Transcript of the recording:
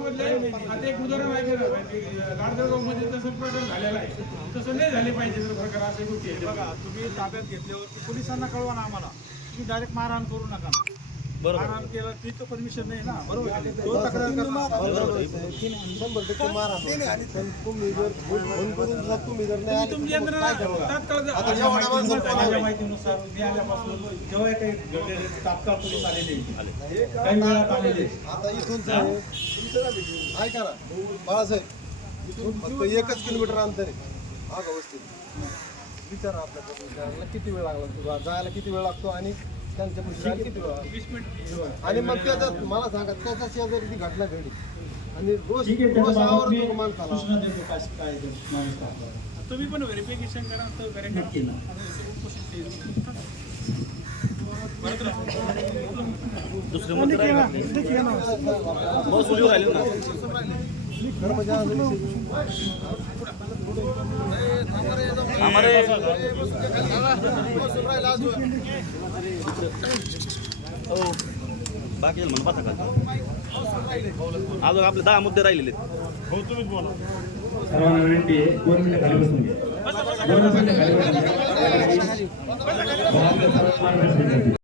मधले आता एक उदाहरण आहे गाडदगाव मध्ये तसं प्रकार झालेला आहे, तसं नाही झाले पाहिजे जर प्रकार असे गोष्टी आहेत. बघा तुम्ही ताब्यात घेतल्यावर पोलिसांना कळवा ना आम्हाला, तुम्ही डायरेक्ट मारहाण करू नका. मारहाण केलं ती तर परमिशन नाही ना, बरोबर आहे. तो तक्रार करणार 100% मारहाण. पण तुम्ही जर फोन करून जर तुम्ही जर नाही आले, तुमची यंत्रणा तात्काळ माहितीनुसार मिळाल्यापासून जेव्हा काही घडलेले तात्काळ पोलीस आलेले काही वेळात आलेले. आता इथून ऐका ना बाळासाहेब, इथून फक्त 1 किलोमीटर अंतर आहे आगा वस्ती. विचारा आपल्याकडे किती वेळ लागला तुला जायला, किती वेळ लागतो आणि त्यांच्या पुढे किती वेळ 20 मिनिट. आणि मग त्याच्यात मला सांगा त्याच्या शेजारी ती घटना घडली आणि रोज ठीक आहे, रोज त्याच्या आवर बाबतीत तो माणसाला सूचना देतो काय ते माणूस टाकला. तुम्ही पण व्हेरिफिकेशन करा, सहकार्य करा. नक्की ना. बाकी म्हणून बसा का अजून आपले 10 मुद्दे राहिलेले सर्वांना विनंती आहे 2 मिनिटं खाली बसून घ्या. 2 मिनिटं खाली बसून घ्या.